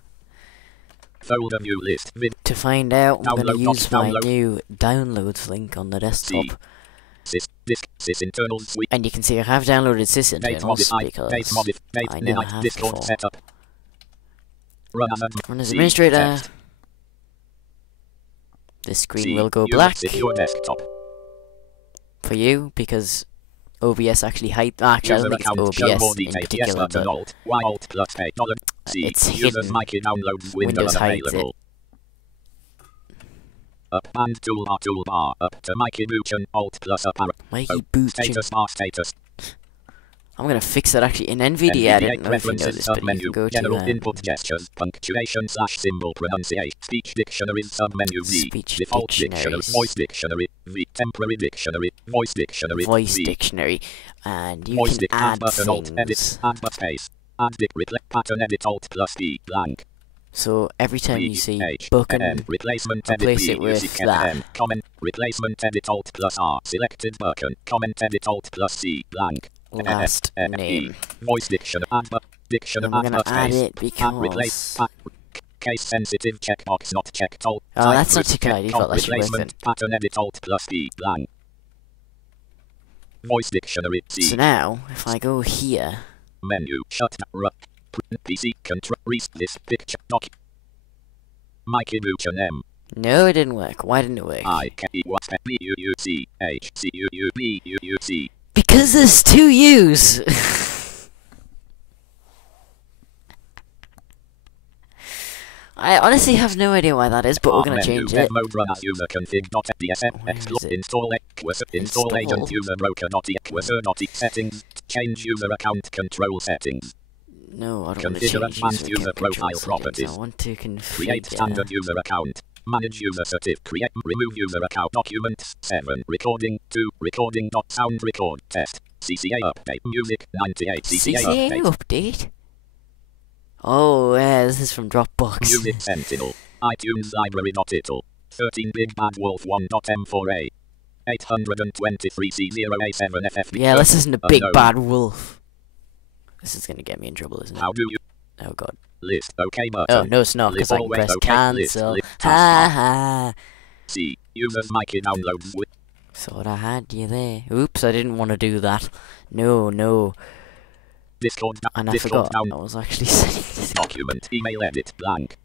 Folder view list. To find out, I'm going to use my new downloads link on the desktop. And you can see I have downloaded sysinternals because I never have before. Run as administrator. This screen will go black for you because OBS actually hides. Actually, I don't think it's OBS in particular, but it's hidden. Windows hides it. Up and toolbar up to Mikey Bootchen Alt plus up arrow. Mikey Bootchen. Status. I'm gonna fix that actually in NVIDIA. I don't know if you know this, but you can go general to input gestures, punctuation / symbol pronunciation, speech dictionaries submenu V, speech default dictionary, voice dictionary, V, temporary dictionary, voice dictionary, voice dictionary, and you can add button alt edit, things. add space, add pattern edit alt plus B blank. So every time you see booking, replacement replace it with that. Comment replacement edit alt plus R selected button comment edit alt plus C blank. Last name. Voice dictionary add dictionary I'm gonna add it because case sensitive checkbox not checked alt. Oh, that's not too good. I thought that should work then. Pattern edit alt plus B blank. Voice dictionary C. So now, if I go here, menu shut PC control this picture doc. Mikey Bootchen M. no, it didn't work. Why didn't it work? IKEWUCHCUUBUUC. Because there's two U's. I honestly have no idea why that is, but we're gonna change it. Mode run as user config.dsm install agent user broker.equaser.e settings change user account control settings. No, I don't want to Configure change advanced user profile properties. I want to configure. Create standard user account. Manage user certificate. Create remove user account document. 7 recording 2 recording dot sound record test. CCA update music 98 CCA update. Oh, this is from Dropbox. Music Sentinel. iTunes library.itl. 13 Big Bad Wolf 1.m4a. 823 C0A7FFB. Yeah, this isn't a big bad wolf. This is gonna get me in trouble, isn't it? How do you? Oh god. List OK button. Oh no, it's not because I can press cancel. List, Ha ha. See users Mikey downloads with. Thought I had you there. Oops, I didn't want to do that. No, no. Discord. And I Discord forgot down. I was actually saying this. Document. Email edit. Blank.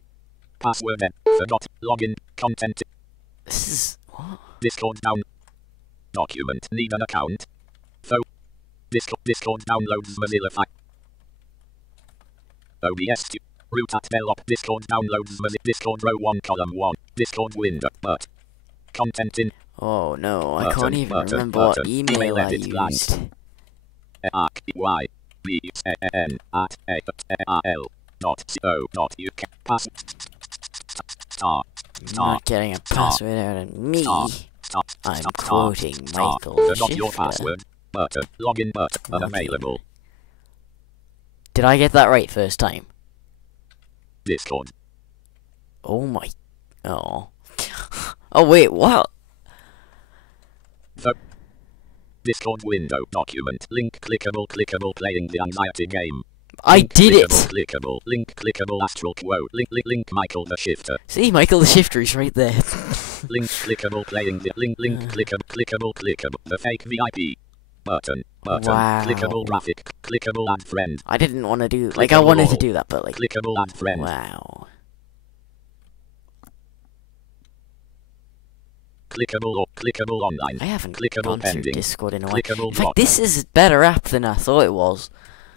Password. Forgot. Login. Content. This is what? Discord down. Document. Need an account. Discord downloads Mozilla file. OBS. Root at Bellop. Discord downloads Mozilla. Discord row 1 column 1. Discord window. But. Content in. Oh no, I Button, can't even button, remember button. what email I edit blank. used. RYBSN@ARL.co.uk. Pass. Star. I'm not getting a password out of me. I'm quoting Michael Forgot your Schiffer. password. Button. Login button. Unavailable. Did I get that right first time? Discord. Oh my... Oh. Oh wait, what? Discord window document. Link clickable playing the anxiety game. I Link did it! clickable link clickable astral quote. Link Michael the Shifter. See, Michael the Shifter is right there. Link clickable playing the link clickable the fake VIP. Button. Wow. Clickable graphic. Clickable add friend. I didn't want to do... Like, I wanted to do that, but like... Clickable add friend. Wow. Clickable online. I haven't Clickable gone through pending. Discord in a while. Clickable In fact, block. this is a better app than I thought it was.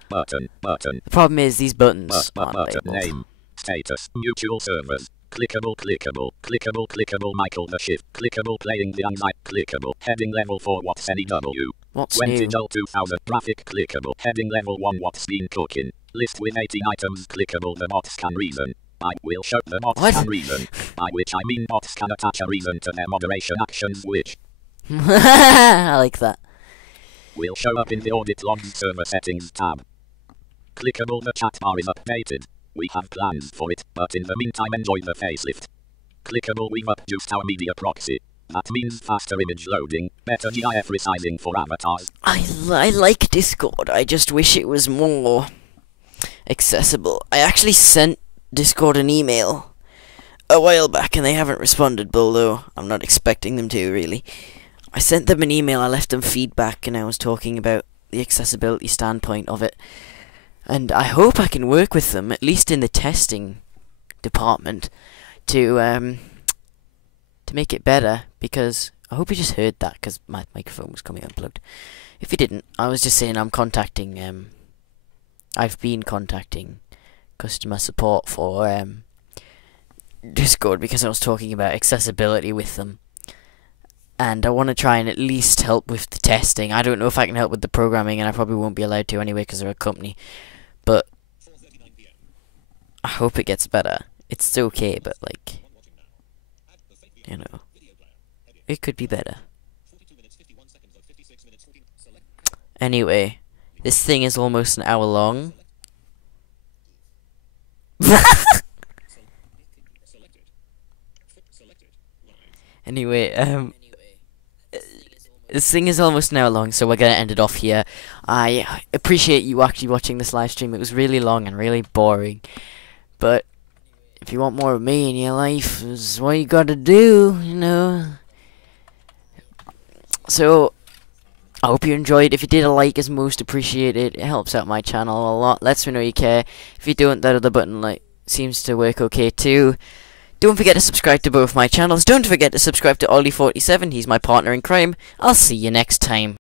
Button. The problem is these buttons aren't Button labeled. name. Status. Mutual servers. Clickable Michael the Shift. Clickable playing the anxiety. Clickable. Heading level 4 what's NEW. What's 20 new? dull 2000 graphic clickable. Heading level 1 what's been cooking. List with 18 items clickable. The bots can reason. I will show the bots What? can reason. By which I mean bots can attach a reason to their moderation actions which I like that. will show up in the audit logs server settings tab. Clickable the chat bar is updated. We have plans for it, but in the meantime enjoy the facelift. Clickable we've upjuiced our media proxy. That means faster image loading, better GIF resizing for avatars. I like Discord. I just wish it was more accessible. I actually sent Discord an email a while back and they haven't responded, although I'm not expecting them to, really. I sent them an email, I left them feedback, and I was talking about the accessibility standpoint of it. And I hope I can work with them, at least in the testing department, to make it better, because I hope you just heard that, because my microphone was coming unplugged. If you didn't, I was just saying I've been contacting customer support for Discord because I was talking about accessibility with them. And I want to try and at least help with the testing. I don't know if I can help with the programming, and I probably won't be allowed to anyway because they're a company. But I hope it gets better. It's okay, but like, you know, it could be better. Anyway, this thing is almost an hour long. Anyway, this thing is almost an hour long, so we're gonna end it off here. I appreciate you actually watching this live stream. It was really long and really boring, but if you want more of me in your life, this is what you gotta do, you know. So I hope you enjoyed. If you did, a like is most appreciated. It helps out my channel a lot. Lets me know you care. If you don't, that other button like seems to work okay too. Don't forget to subscribe to both my channels. Don't forget to subscribe to Ollie47. He's my partner in crime. I'll see you next time.